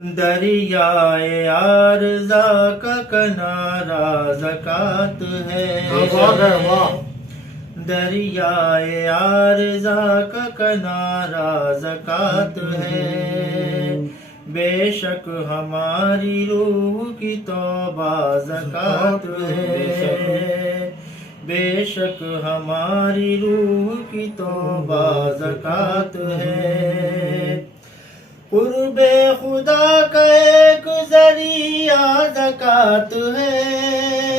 دریائے عارضہ کا کنارہ زکوٰۃ ہے، دریائے عارضہ کا کنارہ زکوٰۃ ہے، بے شک ہماری روح کی توبہ زکوٰۃ ہے، بے شک ہماری روح کی توبہ زکوٰۃ ہے، قرب خدا کا ایک ذریعہ زکوٰۃ ہے،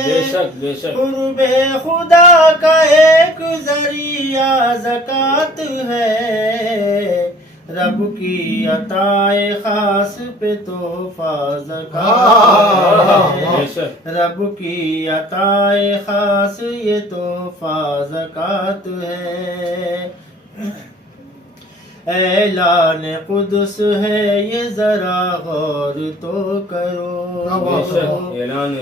بے شک بے شک قرب خدا کا ایک ذریعہ زکوٰۃ ہے، رب کی عطائے خاص پہ تحفہ زکوٰۃ ہے، رب کی عطائے خاص یہ تحفہ زکوٰۃ ہے، اعلان قدس ہے یہ ذرا غور تو کرو، اعلان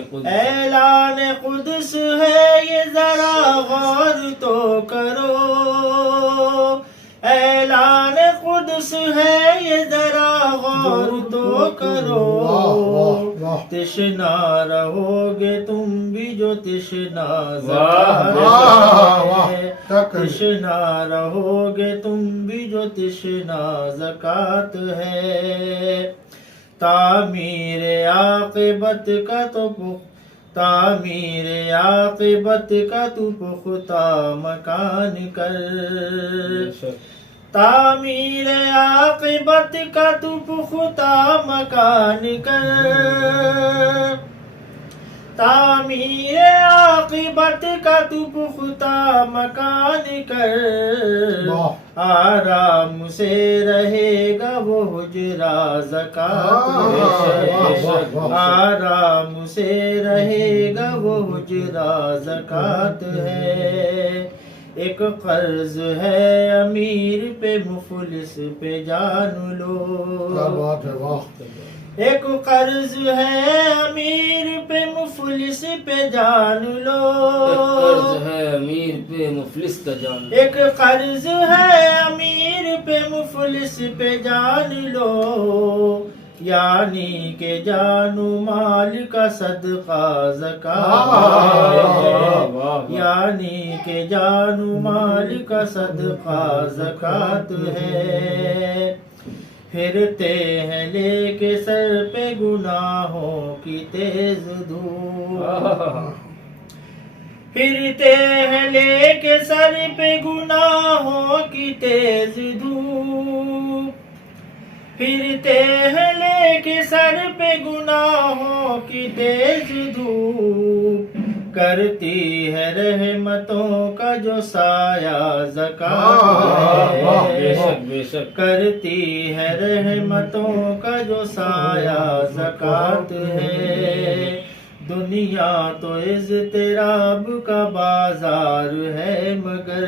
قدس ہے یہ ذرا غور تو کرو، اعلان قدس ہے یہ ذرا غور تو کرو، تشنا رہو گے تم بھی جو تشنا زکوٰۃ ہے، تشنا رہو گے تم بھی جو تشنا زکوٰۃ ہے، تعمیر عاقبت کا تو تعمیر عاقبت کا تو پختہ مکان کر، تعمیر عاقبت کا تو پختہ مکان کر، تعمیر عاقبت کا تو پختہ مکان کر، آرام سے رہے گا وہ حجرہ زکوٰۃ ہے، آرام سے رہے گا وہ حجرہ زکوٰۃ ہے، ایک قرض ہے امیر پہ مفلس پہ جان لو، ایک قرض ہے امیر پہ مفلس پہ جان لو، قرض ہے امیر پہ مفلس کا جان، ایک قرض ہے امیر پہ مفلس پہ جان لو، یعنی کہ جان و مال کا صدقہ زکوٰۃ ہے، یعنی کہ جان و مال کا صدقہ زکوٰۃ ہے، پھرتے ہیں لے کے سر پہ گناہوں کی تیز دھوپ، پھرتے ہیں لے کے سر پہ گناہوں کی تیز دھوپ، پھرتے ہیں لے کے سر پہ گناہوں کی تیز دھوپ، کرتی ہے رحمتوں کا جو سایہ زکوٰۃ ہے، کرتی ہے رحمتوں کا جو سایہ زکوٰۃ ہے، دنیا تو اضطراب کا بازار ہے مگر،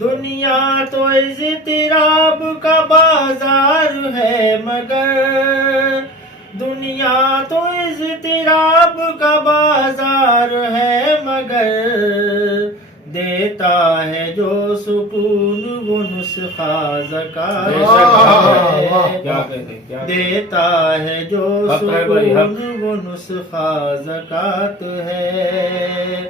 دنیا تو اضطراب کا بازار ہے مگر، دنیا تو اضطراب کا بازار ہے مگر، دیتا ہے جو سکون وہ نسخہ زکوٰۃ ہے، دیتا ہے جو سکون وہ نسخہ زکوٰۃ ہے،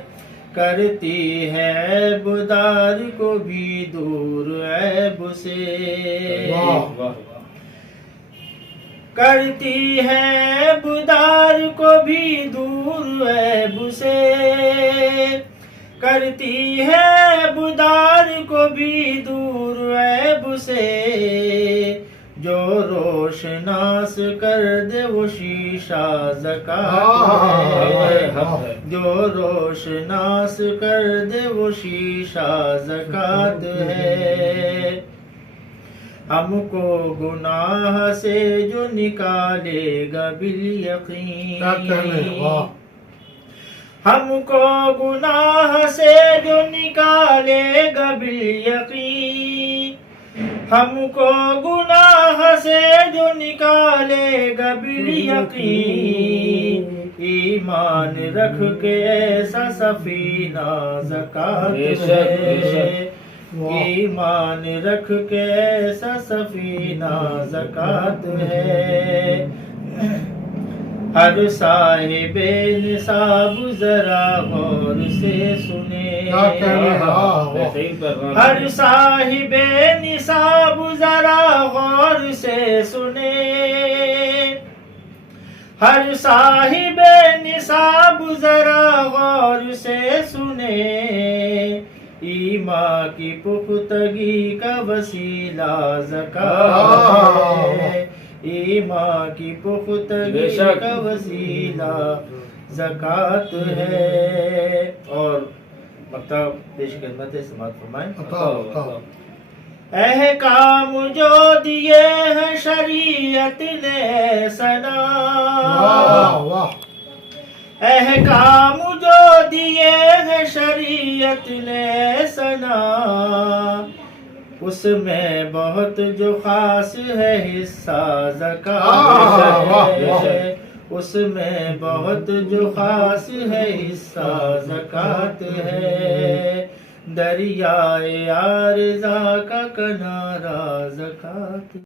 کرتی ہے عیب دار کو بھی دور عیب سے، کرتی ہے عیب دار کو بھی دور عیب سے، کرتی ہے عیب دار کو بھی دور عیب سے، جو روشناس کر دے وہ شیشہ زکوٰۃ ہے، جو روشناس کر دے وہ شیشہ زکوٰۃ ہے، ہم کو گناہ سے جو نکالے گا بالیقین، ہم کو گناہ سے جو نکالے گا بالیقین، ہم کو گناہ سے جو نکالے گا بالیقین، ایمان رکھ کے ایسا سفینہ زکوٰۃ ہے، ایمان رکھ کے ایسا سفینہ زکات ہے ہر صاحب نصاب ذرا غور سے سنے بہترین پیغام ہر صاحب نصاب ذرا غور سے سنے ہر صاحب نصاب ذرا غور سے سنے ایمان کی پختگی کا وسیلہ زکات ہے ایمان کی پختگی کا وسیلہ زکات ہے اور مکتب پیش خدمت سماعت فرمائیں احکام جو دیے ہیں شریعت نے سنا احکام جو دیے ہیں شریعت نے سنا اس میں بہت جو خاص ہے حصہ زکات ہے اس میں بہت جو خاص ہے حصہ زکات ہے دریائے عارضہ کا کنارہ زکات